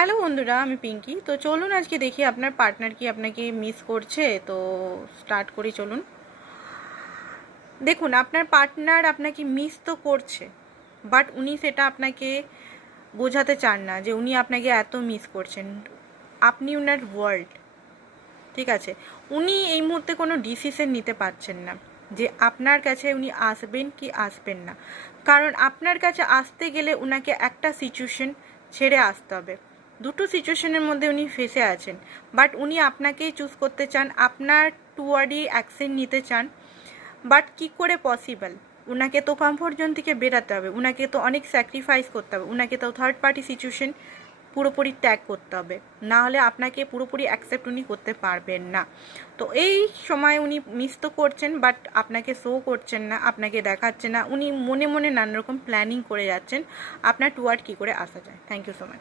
Hello বন্ধুরা, আমি পিঙ্কি। তো চলুন আজকে দেখি আপনার পার্টনার কি আপনাকে মিস করছে। তো স্টার্ট করি, চলুন। দেখুন, আপনার পার্টনার আপনাকে মিস তো করছে, বাট উনি সেটা আপনাকে বোঝাতে চান না যে উনি আপনাকে এত মিস করছেন। আপনি উনার ওয়ার্ল্ড, ঠিক আছে। উনি এই মুহূর্তে কোনো ডিসিশন নিতে পারছেন না যে আপনার কাছে উনি আসবেন কি আসবেন না। কারণ আপনার কাছে আসতে গেলে উনাকে একটা সিচুয়েশন ছেড়ে আসতে হবে। দুটো সিচুয়েশনের মধ্যে উনি ফেসে আছেন, বাট উনি আপনাকেই চুজ করতে চান, আপনার টুয়ার্ডই অ্যাকশন নিতে চান। বাট কি করে পসিবল? উনাকে তো কমফোর্ট জোন থেকে বেরাতে হবে, উনাকে তো অনেক স্যাক্রিফাইস করতে হবে, উনাকে তো থার্ড পার্টি সিচুয়েশন পুরোপুরি ত্যাগ করতে হবে, না হলে আপনাকে পুরোপুরি অ্যাকসেপ্ট উনি করতে পারবেন না। তো এই সময় উনি মিস তো করছেন, বাট আপনাকে শো করছেন না, আপনাকে দেখাচ্ছে না। উনি মনে মনে নানা রকম প্ল্যানিং করে যাচ্ছেন আপনার টুয়ার্ড কী করে আসা যায়। Thank you so much.